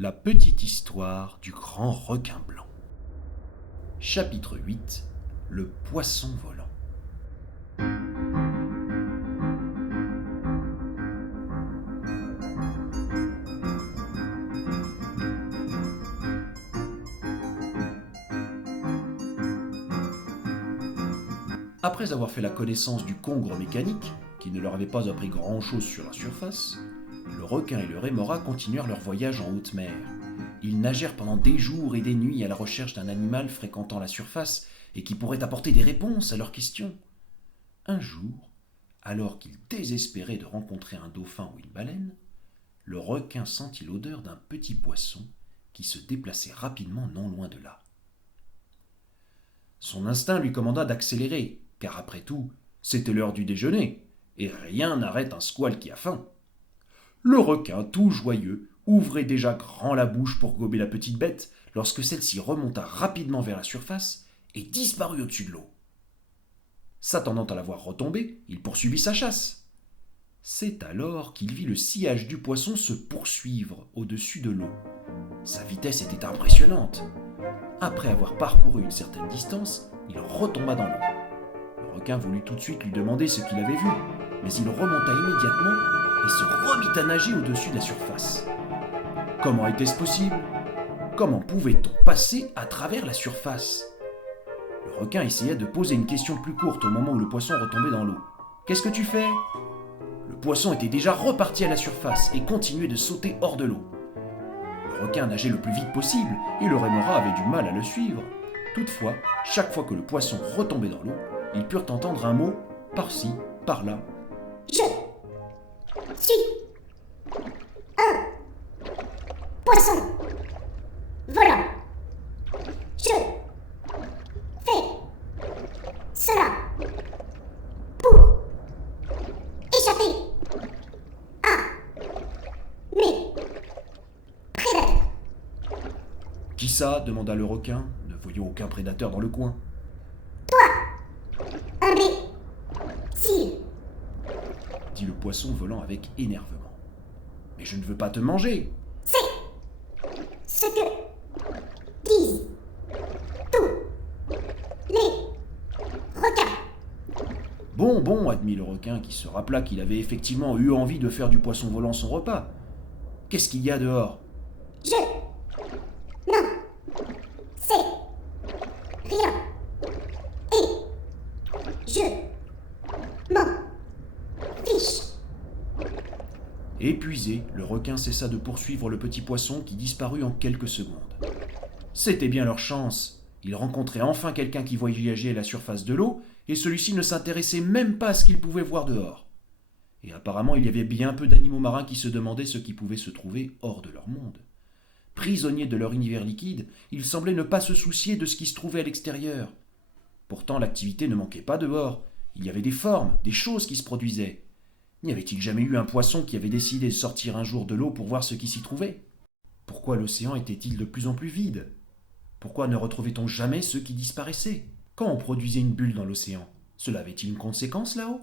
La petite histoire du grand requin blanc. Chapitre 8. Le poisson volant. Après avoir fait la connaissance du congre mécanique, qui ne leur avait pas appris grand-chose sur la surface, le requin et le rémora continuèrent leur voyage en haute mer. Ils nagèrent pendant des jours et des nuits à la recherche d'un animal fréquentant la surface et qui pourrait apporter des réponses à leurs questions. Un jour, alors qu'ils désespéraient de rencontrer un dauphin ou une baleine, le requin sentit l'odeur d'un petit poisson qui se déplaçait rapidement non loin de là. Son instinct lui commanda d'accélérer, car après tout, c'était l'heure du déjeuner, et rien n'arrête un squale qui a faim. Le requin, tout joyeux, ouvrait déjà grand la bouche pour gober la petite bête lorsque celle-ci remonta rapidement vers la surface et disparut au-dessus de l'eau. S'attendant à la voir retomber, il poursuivit sa chasse. C'est alors qu'il vit le sillage du poisson se poursuivre au-dessus de l'eau. Sa vitesse était impressionnante. Après avoir parcouru une certaine distance, il retomba dans l'eau. Le requin voulut tout de suite lui demander ce qu'il avait vu, mais il remonta immédiatement et se remit à nager au-dessus de la surface. Comment était-ce possible ? Comment pouvait-on passer à travers la surface ? Le requin essaya de poser une question plus courte au moment où le poisson retombait dans l'eau. « Qu'est-ce que tu fais ?» Le poisson était déjà reparti à la surface et continuait de sauter hors de l'eau. Le requin nageait le plus vite possible et le rémora avait du mal à le suivre. Toutefois, chaque fois que le poisson retombait dans l'eau, ils purent entendre un mot par-ci, par-là. Je suis un poisson volant. Je fais cela pour échapper à mes prédateurs. Qui ça ? Demanda le requin, ne voyant aucun prédateur dans le coin. Imbécile, Dit le poisson volant avec énervement. Mais je ne veux pas te manger. c'est ce que disent tous les requins. Bon, admit le requin qui se rappela qu'il avait effectivement eu envie de faire du poisson volant son repas. Qu'est-ce qu'il y a dehors ? Je n'en sais rien. Et je m'en fiche. Épuisé, le requin cessa de poursuivre le petit poisson qui disparut en quelques secondes. C'était bien leur chance. Ils rencontraient enfin quelqu'un qui voyageait à la surface de l'eau, et celui-ci ne s'intéressait même pas à ce qu'ils pouvaient voir dehors. Et apparemment, il y avait bien peu d'animaux marins qui se demandaient ce qui pouvait se trouver hors de leur monde. Prisonniers de leur univers liquide, ils semblaient ne pas se soucier de ce qui se trouvait à l'extérieur. Pourtant, l'activité ne manquait pas dehors. Il y avait des formes, des choses qui se produisaient. N'y avait-il jamais eu un poisson qui avait décidé de sortir un jour de l'eau pour voir ce qui s'y trouvait ? Pourquoi l'océan était-il de plus en plus vide ? Pourquoi ne retrouvait-on jamais ceux qui disparaissaient ? Quand on produisait une bulle dans l'océan, cela avait-il une conséquence là-haut ?